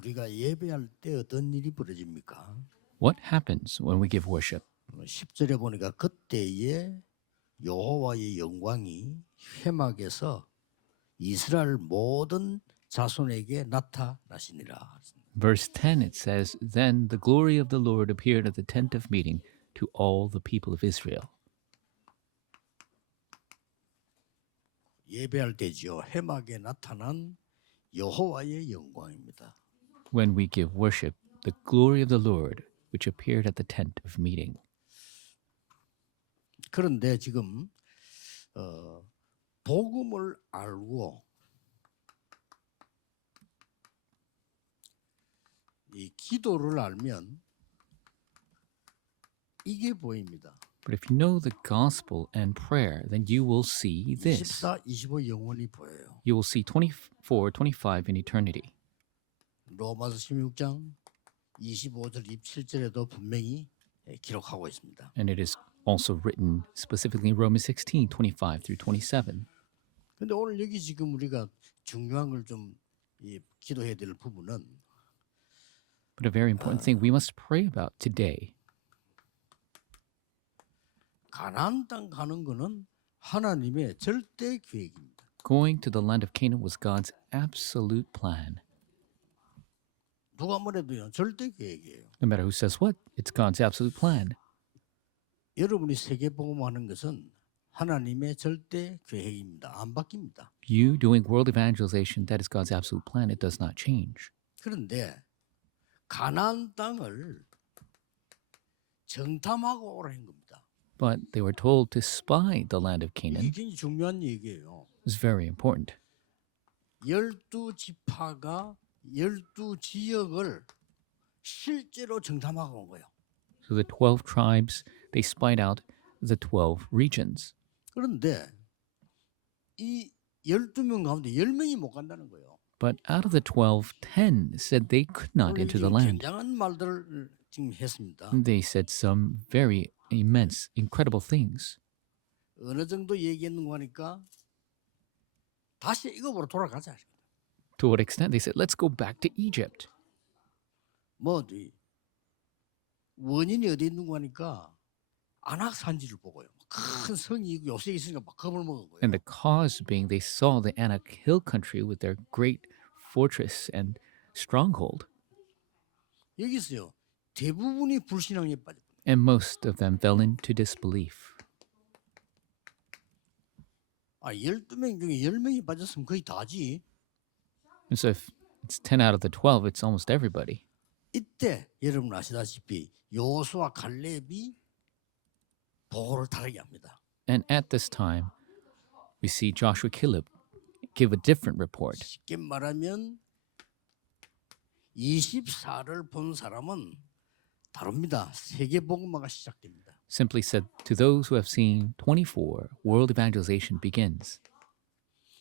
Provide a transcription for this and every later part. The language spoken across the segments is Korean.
우리가 예배할 때 어떤 일이 벌어집니까? What happens when we give worship? 10절에 보니까 그때에 여호와의 영광이 회막에서 이스라엘 모든 자손에게 나타나시니라. Verse 10, it says, Then the glory of the Lord appeared at the tent of meeting to all the people of Israel. 예배할 때지요. 회막에 나타난 여호와의 영광입니다. When we give worship, the glory of the Lord, which appeared at the tent of meeting. 그런데 지금 복음을 알고 이 기도를 알면 이게 보입니다. But if you know the gospel and prayer, then you will see this. 24, 25 영원히 보여요. You will see 24, 25 in eternity. 로마서 16장 25절 27절에도 분명히 기록하고 있습니다. And it is also written specifically in Romans 16, 25 through 27. 근데 오늘 여기 지금 우리가 중요한 걸 좀 기도해야 될 부분은 But a very important thing we must pray about today. 가나안 땅 가는 거는 하나님의 절대 계획입니다. Going to the land of Canaan was God's absolute plan. 누가 뭐래도요 절대 계획이에요. No matter who says what, it's God's absolute plan. 여러분이 세계복음하는 것은 하나님의 절대 계획입니다. 안 바뀝니다. You doing world evangelization, that is God's absolute plan. It does not change. 그런데 가나안 땅을 정탐하고 오라 한 겁니다. But they were told to spy the land of 이게 Canaan. 굉장히 중요한 얘기예요. It's very important. 12지파가 12지역을 실제로 정탐하고 온 거예요. So the 12 tribes, they spied out the 12 regions. 그런데 이 12명 가운데 10명이 못 간다는 거예요. But out of the 12, 10 said they could not 오늘 enter the 지금 land. 굉장한 말들을 지금 했습니다. They said some very immense, incredible things. 어느 정도 얘기했는가 하니까 다시 이거보로 돌아가자. To what extent? They said, let's go back to Egypt. 뭐 원인이 어디 있는가 하니까 아낙 산지를 보고요. 큰 성이 요새 있으니까 막 겁을 먹은 거예요. And the cause being they saw the Anak hill country with their great fortress and stronghold. 여기서요. 대부분이 불신앙에 빠졌다. And most of them fell into disbelief. 12명 중에 10명이 빠졌으면 거의 다지. And so if it's 10 out of the 12, it's almost everybody. 이때 여러분 아시다시피 여호수아 갈렙이 보고를 다르게 합니다. And at this time, we see Joshua Caleb give a different report. 쉽게 말하면 24를 본 사람은 다릅니다. 세계복음화가 시작됩니다. Simply said, to those who have seen 24, world evangelization begins.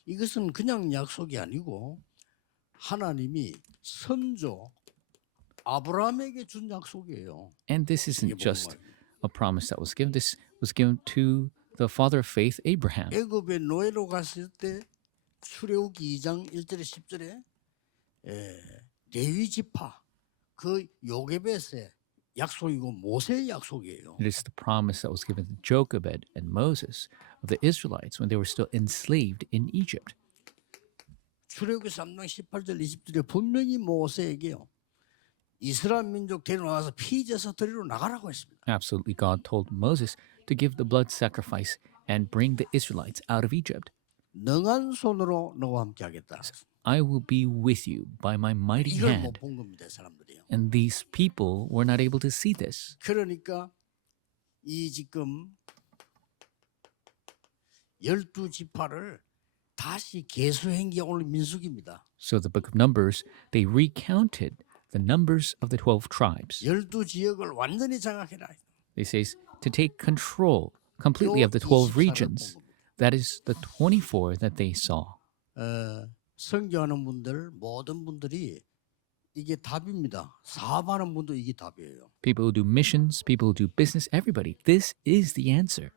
이것은 그냥 약속이 아니고 하나님이 선조 아브라함에게 준 약속이에요. And this isn't just a promise that was given. This was given to the father of faith, Abraham. 애굽에 노예로 갔을 때 출애굽기 2장 1절에 10절에 레위 지파 그 요게벳의 약속이고 모세의 약속이에요. It is the promise that was given to Jochebed and Moses of the Israelites when they were still enslaved in Egypt. 출애굽기 3장 18절 20절에 분명히 모세에게요. 이스라엘 민족 데려나가서 피제사 드리러 나가라고 했습니다. Absolutely, God told Moses to give the blood sacrifice and bring the Israelites out of Egypt. 능한 손으로 너와 함께 하겠다. I will be with you by my mighty 이걸 hand. 못 본 겁니다, 사람들이요. And these people were not able to see this. 그러니까 이 지금 12지파를 다시 계수한 게 오늘 민수기입니다. So the book of Numbers, they recounted the numbers of the 12 tribes. 12지역을 완전히 장악해라. They say to take control completely of the 12 regions. That is the 24 that they saw. 선교하는 분들 모든 분들이 이게 답입니다. 사업하는 분도 이게 답이에요. People who do missions, people who do business, everybody. This is the answer.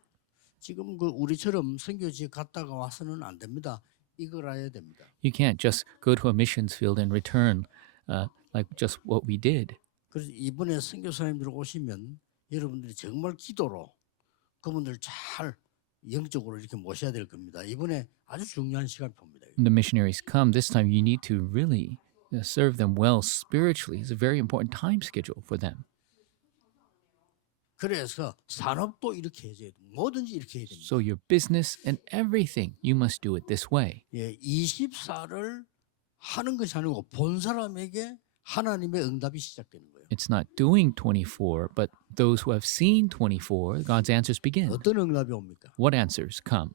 지금 그 우리처럼 선교지에 갔다가 와서는 안 됩니다. 이걸 알아야 됩니다. You can't just go to a missions field and return like just what we did. 그래서 이번에 선교사님들 오시면 여러분들이 정말 기도로 그분들 잘 영적으로 이렇게 모셔야 될 겁니다. 이번에 아주 중요한 시간표입니다. When the missionaries come, this time you need to really serve them well spiritually. It's a very important time schedule for them. 그래서 산업도 이렇게 해줘야 돼요. 뭐든지 이렇게 해야 됩니다. So your business and everything, you must do it this way. 예, 24를 하는 것이 아니고 본 사람에게 하나님의 응답이 시작되는 거예요. It's not doing 24, but those who have seen 24, God's answers begin. 어떤 응답이 옵니까? What answers come?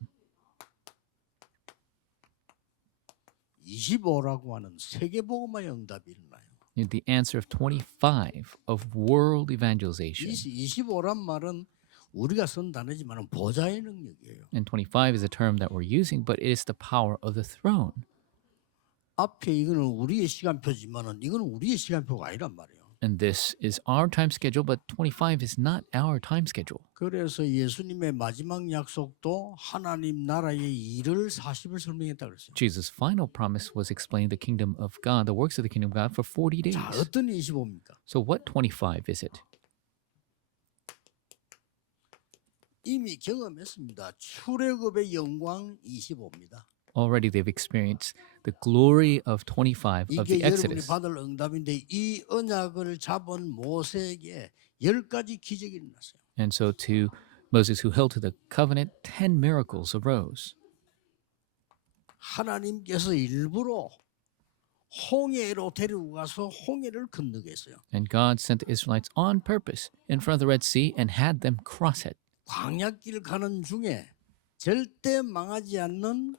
25라고 하는 세계복음화의 응답이 일어나요. The answer of 25 of world evangelization. 25란 말은 우리가 쓴 단어지만 보좌의 능력이에요. And 25 is a term that we're using, but it is the power of the throne. 앞에 이거는 우리의 시간표지만은 이거는 우리의 시간표가 아니란 말이에요. And this is our time schedule, but 25 is not our time schedule. 그래서 예수님의 마지막 약속도 하나님 나라의 일을 40을 설명했다 그랬어요. Jesus' final promise was explaining the kingdom of God, the works of the kingdom of God for 40 days. 자, 어떤 25입니까? So what 25 is it? 이미 경험했습니다. 출애굽의 영광 25입니다. Already they've experienced the glory of 25 of 이게 the 여러분이 Exodus. 받을 응답인데 이 언약을 잡은 모세에게 10가지 기적이 일어났어요. And so to Moses who held to the covenant, 10 miracles arose. 하나님께서 일부러 홍해로 데리고 가서 홍해를 건너게 했어요. And God sent the Israelites on purpose in front of the Red Sea and had them cross it. 광야길 가는 중에 절대 망하지 않는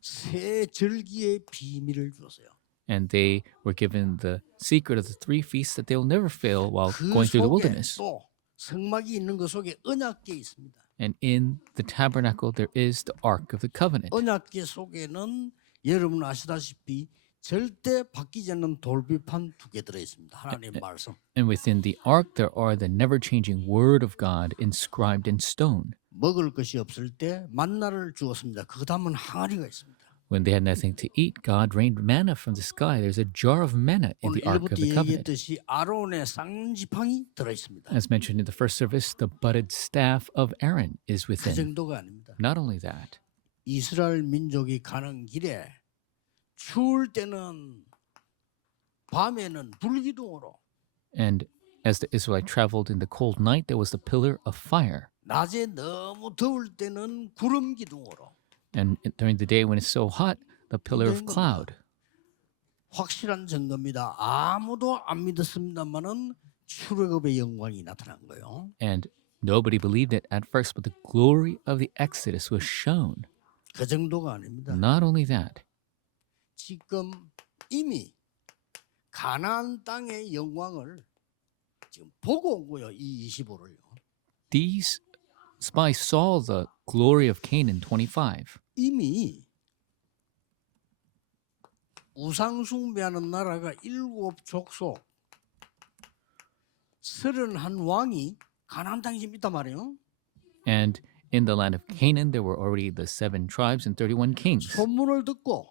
세 절기의 비밀을 주었어요. And they were given the secret of the 3 feasts that they will never fail while 그 going through the 속에 wilderness. 또 성막이 있는 그 속에 언약궤 있습니다. And in the tabernacle there is the Ark of the Covenant. 언약궤 속에는 여러분 아시다시피 절대 바뀌지 않는 돌비판 2개 들어 있습니다. 하나님의 말씀. And within the Ark there are the never-changing Word of God inscribed in stone. 먹을 것이 없을 때 만나를 주었습니다. 그 담은 항아리가 있습니다. When they had nothing to eat, God rained manna from the sky. There's a jar of manna in 오늘 the Ark 1부터 of the Covenant. 얘기했듯이 아론의 쌍지팡이 들어 있습니다. As mentioned in the first service, the budded staff of Aaron is 그 within. 정도가 아닙니다. Not only that, 이스라엘 민족이 가는 길에 추울 때는 밤에는 불기둥으로 and as the Israelites traveled in the cold night, there was the pillar of fire. 낮에 너무 더울 때는 구름 기둥으로 And during the day when it's so hot, the pillar of 인정입니다. cloud. 확실한 증거입니다. 아무도 안 믿었습니다만은 출애굽의 영광이 나타난 거예요. And nobody believed it at first, but the glory of the Exodus was shown. 그 정도가 아닙니다. Not only that, 지금 이미 가나안 땅의 영광을 지금 보고 온 거예요. 이 25를요. these spies saw the glory of Canaan 25. 이미 우상 숭배하는 나라가 7족속 31왕이 가나안 땅에 지금 있단 말이에요. And in the land of Canaan, there were already the 7 tribes and 31 kings. 소문을 듣고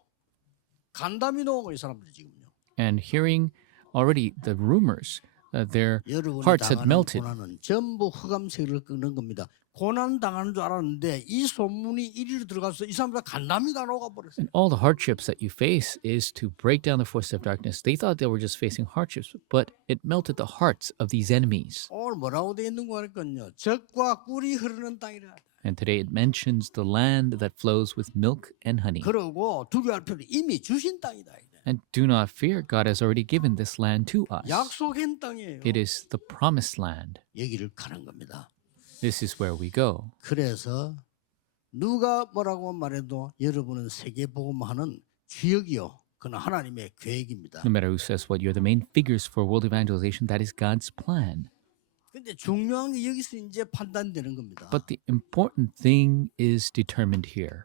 간담이 놓은 거예요, 이 사람들이 지금요. And hearing already the rumors, their 여러분이 hearts had 당하는 melted. 고난은 전부 흑암색을 끄는 겁니다. 고난 당하는 줄 알았는데 이 소문이 이리로 들어가서 이 사람들 간담이 다 녹아버렸어요. And all the hardships that you face is to break down the forces of darkness. They thought they were just facing hardships, but it melted the hearts of these enemies. 오늘 뭐라고 되어 있는 거니까요. 젖과 꿀이 흐르는 땅이라. And today it mentions the land that flows with milk and honey. 그러고 두려워할 필요 이미 주신 땅이다. 이제. And do not fear, God has already given this land to us. 약속한 땅이에요. It is the promised land. 여기를 가는 겁니다. This is where we go. 그래서 누가 뭐라고 말해도 여러분은 세계복음하는 주역이요. 그는 하나님의 계획입니다. No matter who says what, you're the main figures for world evangelization. That is God's plan. 근데 중요한 게 여기서 이제 판단되는 겁니다. But the important thing is determined here.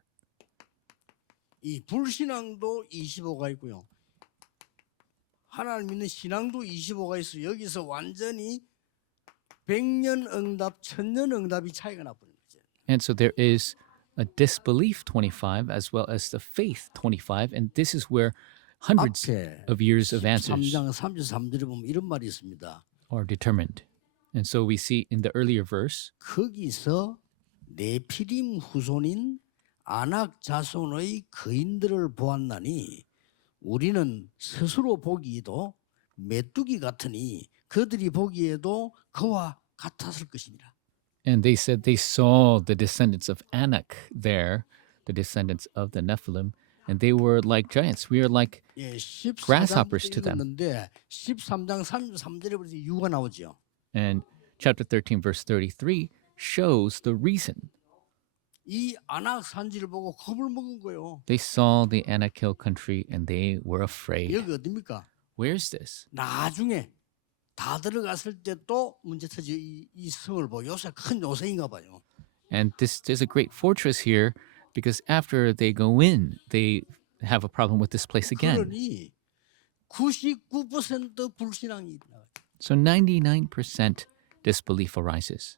이 불신앙도 25가 있고요. 하나님 믿는 신앙도 25가 있어요. 여기서 완전히 100년 응답, 1000년 응답이 차이가 나버린 거죠. And so there is a disbelief 25 as well as the faith 25. And this is where hundreds 앞에 of years of answers 13장 33절에 보면 이런 말이 있습니다. are determined. And so we see in the earlier verse, 거기서 네피림 후손인 아낙 자손의 거인들을 보았나니 우리는 스스로 보기에도 메뚜기 같으니 그들이 보기에도 그와 같았을 것이니라. and they said they saw the descendants of Anak there, the descendants of the Nephilim, and they were like giants. We are like 예, 14장 grasshoppers to them. 읽었는데 13장 33절에 보면 이유가 나오죠. And chapter 13, verse 33 shows the reason. 이 아낙 산지를 보고 겁을 먹은 거예요. They saw the Anak hill country and they were afraid. 여기 어딥니까? Where's this? 나중에 다 들어갔을 때 또 문제 터지 이 성을 보고 요새 큰 요새인가 봐요. And there's a great fortress here because after they go in, they have a problem with this place again. 그러니 99% 불신앙이 있다. So 99% disbelief arises.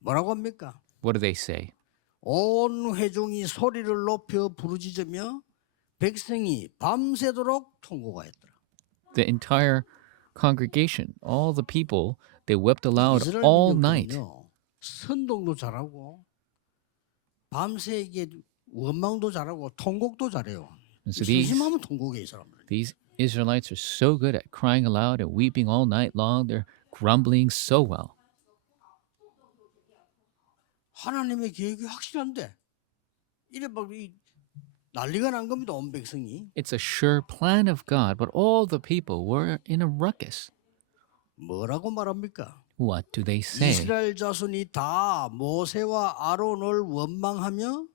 뭐라고 합니까? What do they say? 온 회중이 소리를 높여 부르짖으며 백성이 밤새도록 통곡하였더라. The entire congregation, all the people, they wept aloud 이스라엘 all night. 민족들은요, 선동도 잘하고 밤새 이게 원망도 잘하고 통곡도 잘해요. And so these 심심하면 통곡해 이 사람들. Israelites are so good at crying aloud and weeping all night long. They're grumbling so well. 하나님의 계획이 확실한데 이래 막 난리가 난 겁니다. 온 백성이. It's a sure plan of God, but all the people were in a ruckus. 뭐라고 말합니까? What do they say? 이스라엘 자손이 다 모세와 아론을 원망하며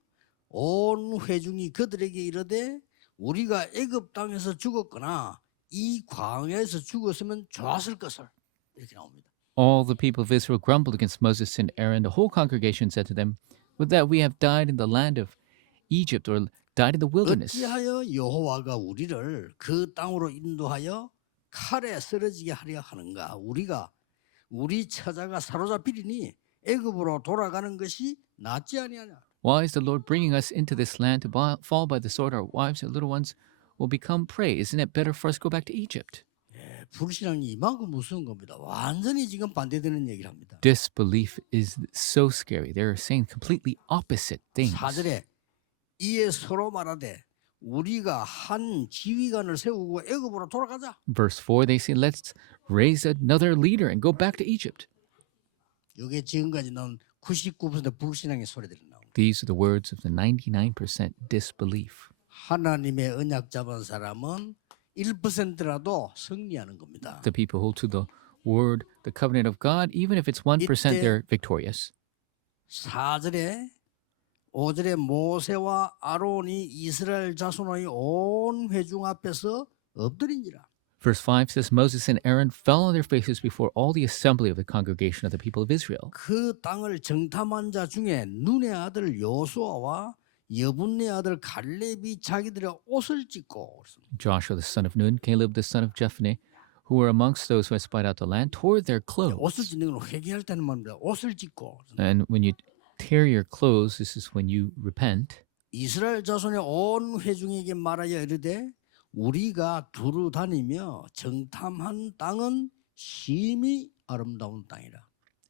온 회중이 그들에게 이르되 우리가 애굽 땅에서 죽었거나 이 광야에서 죽었으면 좋았을 것을 이렇게 나옵니다. All the people of Israel grumbled against Moses and Aaron. The whole congregation said to them, "Would that we have died in the land of Egypt or died in the wilderness." 어찌하여 여호와가 우리를 그 땅으로 인도하여 칼에 쓰러지게 하려 하는가? 우리가 우리 처자가 사로잡히리니 애굽으로 돌아가는 것이 낫지 아니하냐? Why is the Lord bringing us into this land to fall by the sword? Our wives and little ones will become prey. Isn't it better for us to go back to Egypt? 불신앙이 이만큼 무서운 겁니다. 완전히 지금 반대되는 얘기를 합니다. Disbelief is so scary. They're saying completely opposite things. 4절에 이에 서로 말하되 우리가 한 지휘관을 세우고 애굽으로 돌아가자. Verse 4, they say, let's raise another leader and go back to Egypt. 이게 지금까지 나온 99% 불신앙의 소리들이 나옵니다. These are the words of the 99% disbelief. 하나님의 언약 잡은 사람은 1%라도 승리하는 겁니다. The people who hold to the word, the covenant of God, even if it's 1%, 이때- they're victorious. 4절에 5절에 모세와 아론이 이스라엘 자손의 온 회중 앞에서 엎드린지라. Verse 5 says, Moses and Aaron fell on their faces before all the assembly of the congregation of the people of Israel. 그 땅을 정탐한 자 중에 눈의 아들 여수아와 여분네 아들 갈렙이 자기들의 옷을 찢고 Joshua the son of Nun, Caleb the son of Jephunneh, who were amongst those who had spied out the land, tore their 옷을 clothes. 찢는 건 회개할 때는 말입니다. 옷을 찢고 And when you tear your clothes, this is when you repent. 이스라엘 자손의 온 회중에게 말하여 이르되 우리가 두루 다니며 정탐한 땅은 심히 아름다운 땅이라.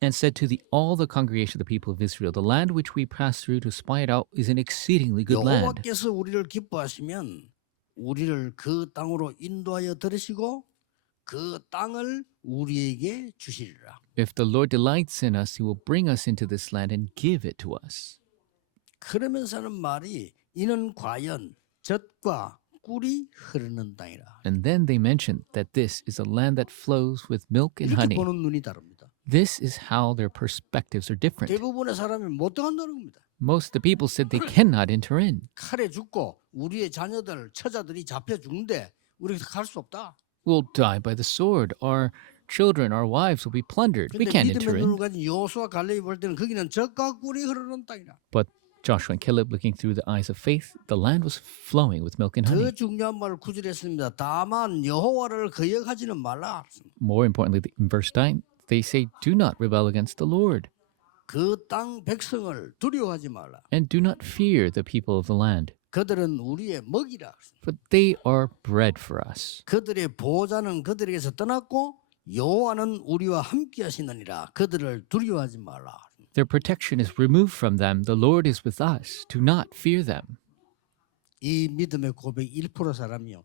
And said to all the congregation of the people of Israel, the land which we passed through to spy it out is an exceedingly good land. 여호와께서 우리를 기뻐하시면 우리를 그 땅으로 인도하여 들으시고 그 땅을 우리에게 주시리라. If the Lord delights in us, he will bring us into this land and give it to us. 그러면서 하는 말이 이는 과연 젖과 꿀이 흐르는 땅이라. And then they mentioned that this is a land that flows with milk and 이렇게 honey. 보는 눈이 다릅니다. This is how their perspectives are different. 대부분의 사람이 못 들어간다는 겁니다. Most of the people said they cannot enter in. 칼에 죽고 우리의 자녀들, 처자들이 잡혀 죽는데 우리가 갈 수 없다. We'll die by the sword. Our children, our wives will be plundered. We 근데 can't 믿음의 enter 눈을 in. 가진 여호수아 갈렙이 볼 때는 거기는 젖과 꿀이 흐르는 땅이라. But Joshua and Caleb, looking through the eyes of faith, the land was flowing with milk and 더 honey. 중요한 말을 구절했습니다. 다만 여호와를 거역하지는 말라. More importantly, in verse 9, they say, do not rebel against the Lord, 그 땅 백성을 두려워하지 말라. and do not fear the people of the land. 그들은 우리의 먹이라. For they are bread for us. 그들의 보호자는 그들에게서 떠났고 여호와는 우리와 함께 하시느니라. 그들을 두려워하지 말라. Their protection is removed from them. The Lord is with us. Do not fear them. 이 믿음의 고백 1% 사람이요.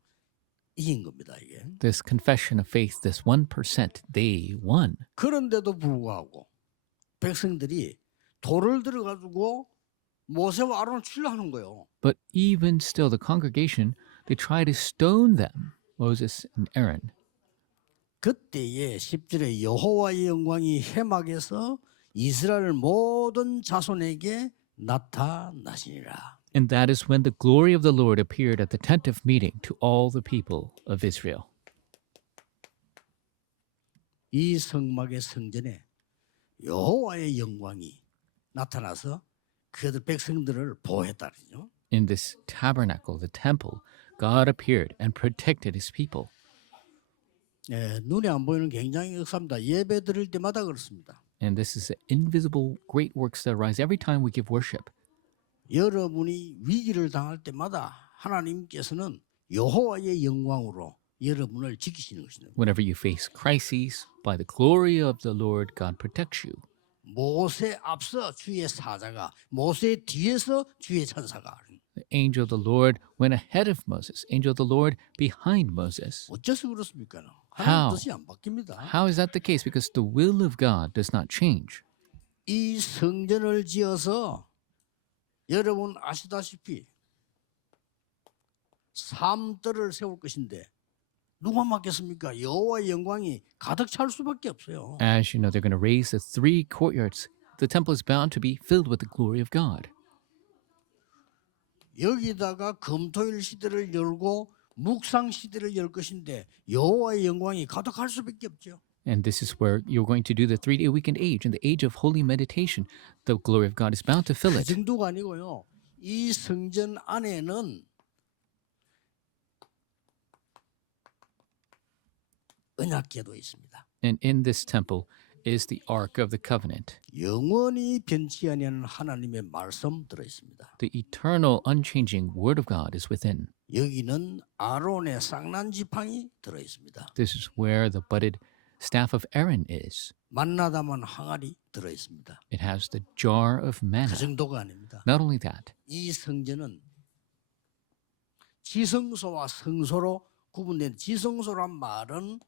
이긴 겁니다, 이게. This confession of faith, this 1%, they won. 그런데도 불구하고 백성들이 돌을 들어가지고 모세와 아론을 치려하는 거예요. But even still, the congregation, they try to stone them, Moses and Aaron. 그때에 10절에 여호와의 영광이 해막에서 이스라엘 모든 자손에게 나타나시니라. And that is when the glory of the Lord appeared at the tent of meeting to all the people of Israel. 이 성막의 성전에 여호와의 영광이 나타나서 그들 백성들을 보호했다죠. In this tabernacle, the temple, God appeared and protected his people. 예, 눈에 안 보이는 굉장히 역사입니다. 예배 드릴 때마다 그렇습니다. And this is the invisible great works that arise every time we give worship. 여러분이 위기를 당할 때마다 하나님께서는 여호와의 영광으로 여러분을 지키시는 것입니다. Whenever you face crises, by the glory of the Lord, God protects you. 모세 앞서 주의 사자가, 모세 뒤에서 주의 천사가. The angel of the Lord went ahead of Moses, angel of the Lord behind Moses. 어째서 그렇습니까? How? 하나님 뜻이 안 바뀝니다. How is that the case? Because the will of God does not change. 이 성전을 지어서 여러분 아시다시피 삼뜰을 세울 것인데 누가 맡겠습니까? 여호와의 영광이 가득 찰 수밖에 없어요. As you know, they're going to raise the 3 courtyards. The temple is bound to be filled with the glory of God. 여기다가 금토일 시대를 열고 묵상 시대를 열 것인데 여호와의 영광이 가득할 수밖에 없죠. And this is where you're going to do the 3-day weekend age. In the age of holy meditation, the glory of God is bound to fill 그 it. 정도가 아니고요. 이 성전 안에는 언약궤도 있습니다. And in this temple is the Ark of the Covenant. 영원히 변치 아니하는 하나님의 말씀 들어 있습니다. The eternal, unchanging Word of God is within. 여기는 아론의 쌍난 지팡이 들어 있습니다. This is where the budded staff of Aaron is. 만나다만 항아리 들어 있습니다. It has the jar of 그 manna. 정도가 아닙니다. Not only that, 이 성전은 지성소와 성소로 구분된 지성소란 말은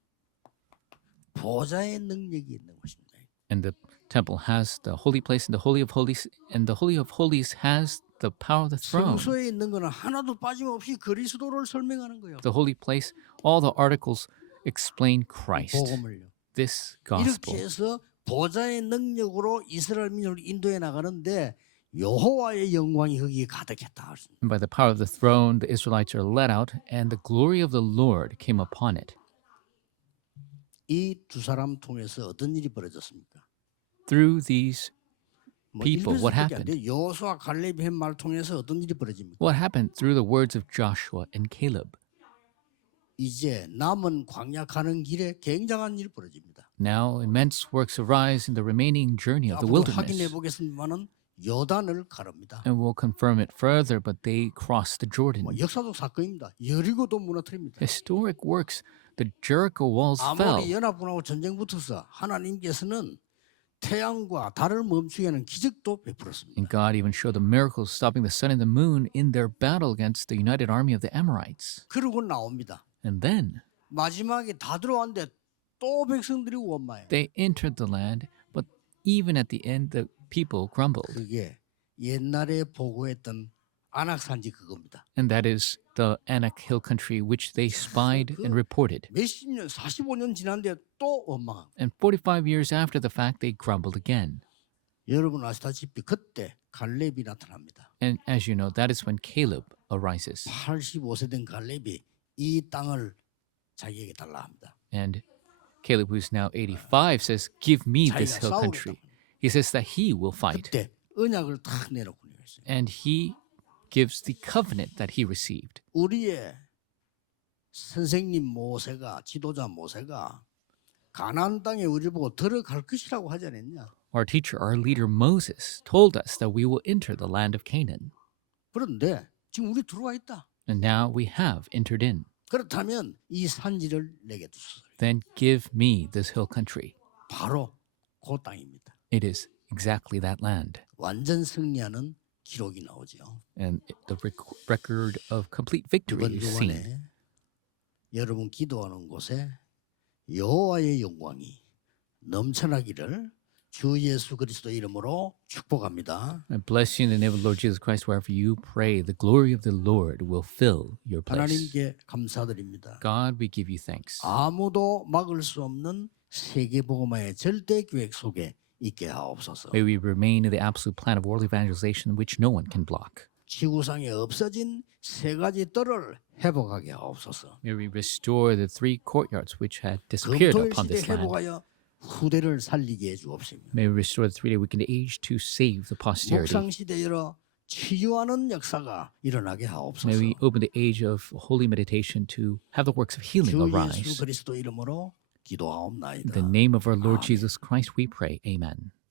보좌의 능력이 있는 것입니다. and the temple has the holy place and the holy of holies, and the holy of holies has the power of the throne. 성소에 있는 것은 하나도 빠짐없이 그리스도를 설명하는 거예요. The holy place, all the articles explain Christ, 복음을요. this 이렇게 gospel. 해서 보좌의 능력으로 이스라엘 민족을 인도해 나가는데 여호와의 영광이 거기에 가득했다. And by the power of the throne, the Israelites are led out, and the glory of the Lord came upon it. 이 두 사람 통해서 어떤 일이 벌어졌습니까? Through these 뭐 people, what 일부에서밖에 안 happened? 돼요. 여호수아 갈렙이 한 말 통해서 어떤 일이 벌어집니까? What happened through the words of Joshua and Caleb? 이제 남은 광야 가는 길에 굉장한 일이 벌어집니다. Now immense works arise in the remaining journey of the 앞으로 확인해 wilderness. 보겠습니다만은 요단을 가릅니다. And we'll confirm it further, but they crossed the Jordan. 뭐 역사적 사건입니다. 여리고도 무너뜨립니다. Historic works. The Jericho walls fell. 아무리 연합군하고 전쟁 붙어서 하나님께서는 태양과 달을 멈추게 하는 기적도 베풀었습니다. And God even showed the miracles stopping the sun and the moon in their battle against the united army of the Amorites. 그러고 나옵니다. And then 마지막에 다 들어왔는데 또 백성들이 원망해요. they entered the land, but even at the end, the people grumbled. 그게 옛날에 보고했던 안악산지 그겁니다. And that is the Anak Hill country, which they spied and reported. 몇십 년, 45년 지났는데 또 원망하고. And 45 years after the fact, they grumbled again. 여러분 아시다시피 그때 갈렙이 나타납니다. And as you know, that is when Caleb arises. 85세 된 갈렙이 이 땅을 자기에게 달라 합니다. And Caleb, who's now 85, says, "Give me this 자기가 hill country." 싸우겠다. He says that he will fight. 그때 언약을 탁 내놓고 있어요. And he gives the covenant that he received. 우리의 선생님 모세가 지도자 모세가 가나안 땅에 우리 보고 들어갈 것이라고 하지 않았냐? Our teacher, our leader Moses, told us that we will enter the land of Canaan. 그런데 지금 우리 들어와 있다. And now we have entered in. 그렇다면 이 산지를 내게 주소서. Then give me this hill country. 바로 그 땅입니다. It is exactly that land. 완전 승리하는 기록이 나오죠. And the record of complete victory 이번 is seen. 주간에 여러분 기도하는 곳에 여호와의 영광이 넘쳐나기를 주 예수 그리스도 이름으로 축복합니다. I bless you in the name of the Lord Jesus Christ. Wherever you pray, the glory of the Lord will fill your place. 하나님께 감사드립니다. God, we give you thanks. 아무도 막을 수 없는 세계복음화의 절대 계획 속에 있게 하옵소서. May we remain in the absolute plan of world evangelization which no one can block. 지구상에 없어진 세 가지 뜰을 회복하게 하옵소서. May we restore the 3 courtyards which had disappeared 금토일 upon 시대 this land. 회복하여 후대를 살리게 해 주옵시며. May we restore the 3-day weekend age to save the posterity. 목상 시대 열어 치유하는 역사가 일어나게 May 하옵소서. we open the age of holy meditation to have the works of healing 주 예수 arise. 그리스도 이름으로 In the 기도하옵나이다. name of our Lord 아멘. Jesus Christ we pray. Amen.